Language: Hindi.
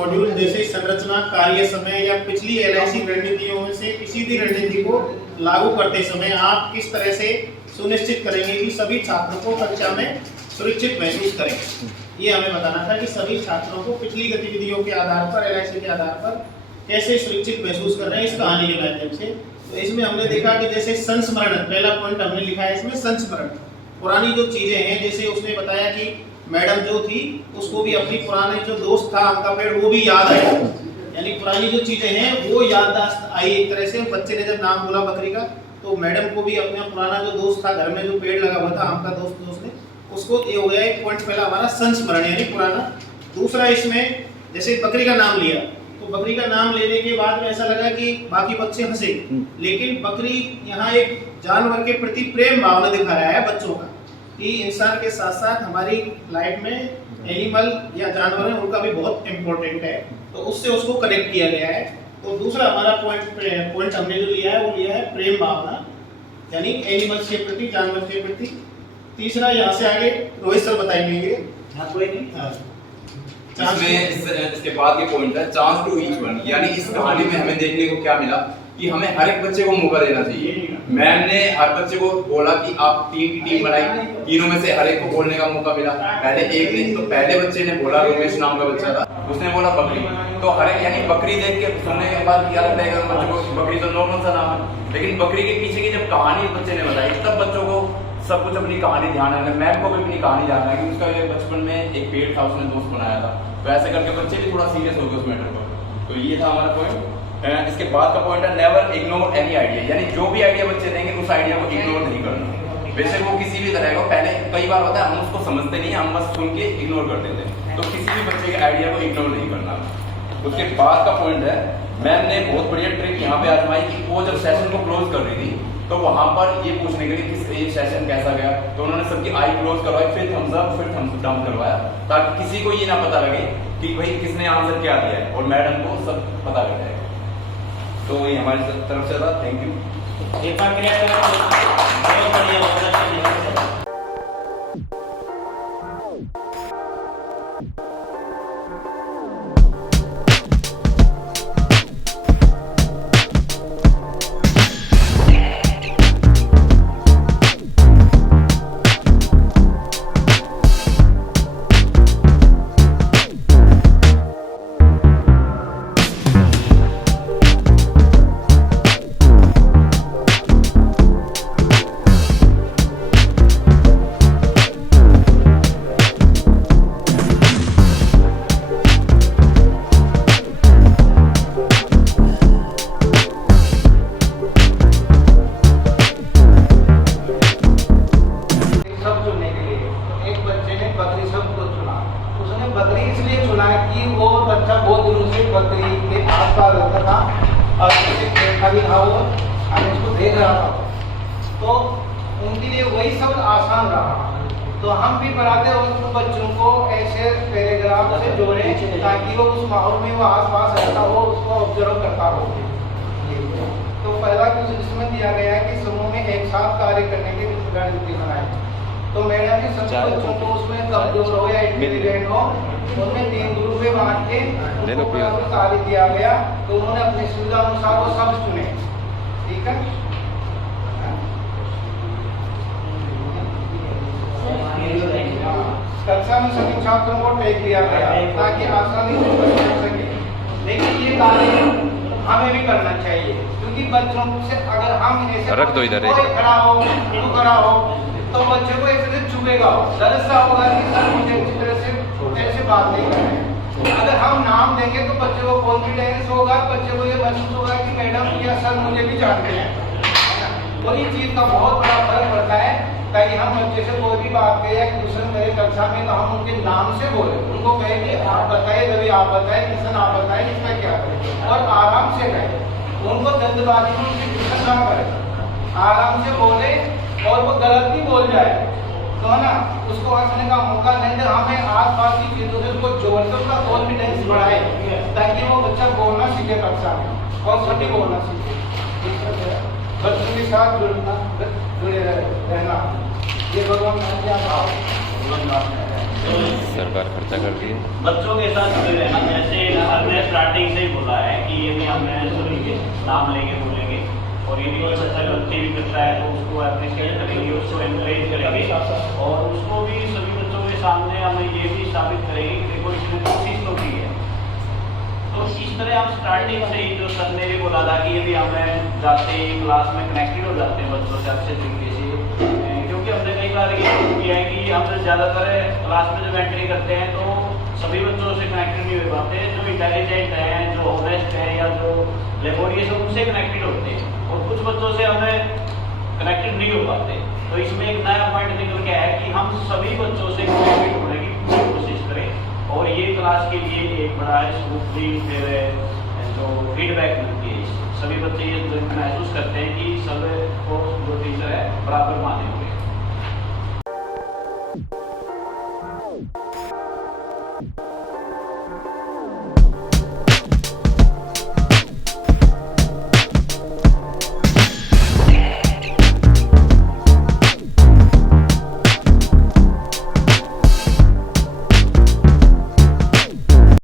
मॉड्यूल जैसे संरचना, कार्य समय या पिछली एलआईसी रणनीतियों में से किसी भी रणनीति को लागू करते समय आप किस तरह से सुनिश्चित करेंगे कि सभी छात्रों को कक्षा में सुरक्षित महसूस करें। ये हमें बताना था कि सभी छात्रों को पिछली गतिविधियों के आधार पर, एलआईसी के आधार पर कैसे सुरक्षित महसूस कर रहे हैं इस कहानी के माध्यम से। तो इसमें हमने देखा कि जैसे संस्मरण, पहला पॉइंट हमने लिखा है इसमें संस्मरण, पुरानी जो चीजें हैं, जैसे उसने बताया कि मैडम जो थी उसको भी अपनी पुराने जो दोस्त था आम का पेड़ वो भी याद आया, यानी पुरानी जो चीजें हैं वो याददाश्त आई एक तरह से। बच्चे ने जब नाम बोला बकरी का तो मैडम को भी अपना पुराना जो दोस्त था, घर में जो पेड़ लगा हुआ था आम का दोस्त ने, उसको ये हो गया एक पॉइंट पहला हमारा संस्मरण यानी पुराना। दूसरा इसमें जैसे बकरी का नाम लिया तो बकरी का नाम लेने के बाद में ऐसा लगा कि बाकी बच्चे हंसे, लेकिन बकरी यहाँ एक जानवर के प्रति प्रेम भावना दिखा रहा है बच्चों का कि इंसान के साथ साथ हमारी लाइफ में एनिमल या जानवर है उनका भी बहुत इम्पोर्टेंट है, तो उससे उसको कनेक्ट किया गया है। तो दूसरा हमारा पॉइंट हमने जो लिया है वो लिया है प्रेम भावना यानी एनिमल्स के प्रति, जानवर के प्रति। तीसरा यहाँ से आगे रोहित सर बताएंगे ये। इसके बाद के पॉइंट है चांस टू ईच वन, यानी इस कहानी में हमें देखने को क्या मिला कि हमें हर एक बच्चे को मौका देना चाहिए। मैम ने हर बच्चे को बोला कि आप टीम की टीम बनाई, तीनों में से हर एक को बोलने का मौका मिला। पहले एक दिन तो पहले बच्चे ने बोला, रोमेश नाम का बच्चा था, उसने बोला बकरी, तो हर एक यानी बकरी देख के सुनने के बाद क्या लगता है बच्चे को बकरी तो नॉर्मल सा नाम है, लेकिन बकरी के पीछे की जब कहानी बच्चे ने बताई तब बच्चों को सब कुछ अपनी कहानी ध्यान है। मैम को भी अपनी कहानी ध्यान है कि उसका बचपन में एक पेड़ था, उसने दोस्त बनाया था, वैसे करके बच्चे भी थोड़ा सीरियस हो गए उस मैटर पर। तो ये था हमारा पॉइंट। इसके बाद का पॉइंट है नेवर इग्नोर एनी आइडिया, यानी जो भी आइडिया बच्चे देंगे उस आइडिया को इग्नोर नहीं करना, बेशक वो किसी भी तरह का। पहले कई बार होता है हम उसको समझते नहीं, हम बस सुन के इग्नोर कर देते हैं, तो किसी भी बच्चे के आइडिया को इग्नोर नहीं करना। उसके बाद का पॉइंट है मैम ने बहुत बढ़िया ट्रिक यहाँ पे आजमाई कि वो जब सेशन को क्लोज कर रही थी तो वहां पर ये पूछने के लिए कि ये सेशन कैसा गया, तो उन्होंने सबकी आई क्लोज करवाई, फिर थम्स अप फिर थम्स डाउन करवाया, ताकि किसी को ये ना पता लगे कि भाई किसने आंसर क्या दिया है, और मैडम को सब पता लग जाएगा। तो ये हमारी तरफ से था। Thank you. एक बार क्लियर करो, बहुत बढ़िया, बहुत अच्छा। तो उनके लिए वही सब आसान रहा। तो हम भी पढ़ाते उन बच्चों को ऐसे पैराग्राफ से जोड़े ताकि वो उस माहौल में वो आसपास रहता हो, उसको ऑब्जर्व करता हो। तो पहला कुछ इसमें दिया गया है कि समूह में एक साथ कार्य करने की रणनीति बनाए। तो मैंने भी सभी बच्चों को उसमें कमजोर हो या इंटेलिजेंट हो उनमें 3 ग्रुप में बांट के उनको कार्य दिया गया। तो उन्होंने अपनी सुविधा अनुसार वो सब चुने। ठीक है, कक्षा में सभी छात्रों को टेक दिया गया ताकि आसानी से बच सके। लेकिन ये कार्य हमें भी करना चाहिए, क्योंकि बच्चों से अगर हम ऐसे रख दो इधर खड़ा हो तो बच्चे को एक तरह चुभेगा, डर सा होगा कि सर मुझे इस तरह से बात नहीं करें। अगर हम नाम देंगे तो बच्चे को कॉन्फिडेंस होगा, बच्चे को ये महसूस होगा कि मैडम या सर मुझे भी जानते हैं। तो ये चीज का बहुत बड़ा फर्क पड़ता है। ताकि हम बच्चे से कोई भी बात कहे या क्वेश्चन मेरे कक्षा में तो हम उनके नाम से बोले, उनको कहे कि आप बताइए, रवि आप बताइए, किशन आप बताइए, इसका क्या करें, और आराम से कहें। उनको जल्दबाजी में उनसे क्वेश्चन ना करें, आराम से बोले, और वो गलत भी बोल जाए तो है ना उसको हंसने का मौका नहीं दे। हमें आस पास की चीजों से उसको जोड़कर उसका कॉन्फिडेंस बढ़ाए ताकि वो बच्चा बोलना सीखे कक्षा में और सभी बोलना सीखे। बच्चों के साथ जुड़ना, जुड़े रहना, ये भगवान का भाव। सरकार खर्चा कर रही है। बच्चों के साथ जुड़े रहना, जैसे हमने स्टार्टिंग से ही बोला है कि ये भी हमें सुनेंगे, नाम लेके बोलेंगे, और यदि कोई बच्चा गलती भी करता है तो उसको अप्रिशिएट करेंगे, उसको एनकरेज करेंगे, और उसको भी सभी बच्चों के सामने हमें ये भी साबित करेंगे कि देखो इसने कोशिश तो की है। तो इस तरह हम स्टार्टिंग से ही, जो सर ने भी बोला था कि यदि हमें जाते ही क्लास में कनेक्टेड हो जाते हैं बच्चों से अच्छे तरीके से, क्योंकि हमने कई बार ये किया है कि हम ज़्यादातर क्लास में जब एंट्री करते हैं तो सभी बच्चों से कनेक्टेड नहीं हो पाते, जो इंटेलिजेंट हैं, जो ऑनेस्ट हैं या जो लेबोरियस है उनसे कनेक्टेड होते हैं, और कुछ बच्चों से हमें कनेक्टेड नहीं हो पाते। तो इसमें एक नया पॉइंट निकल के है कि हम सभी बच्चों से कनेक्टेड होने की पूरी कोशिश करें, और ये क्लास के लिए एक बड़ा स्मूथली फिर जो फीडबैक मिलती है, सभी बच्चे ये महसूस करते हैं कि सब को जो टीचर है बराबर माने हुए।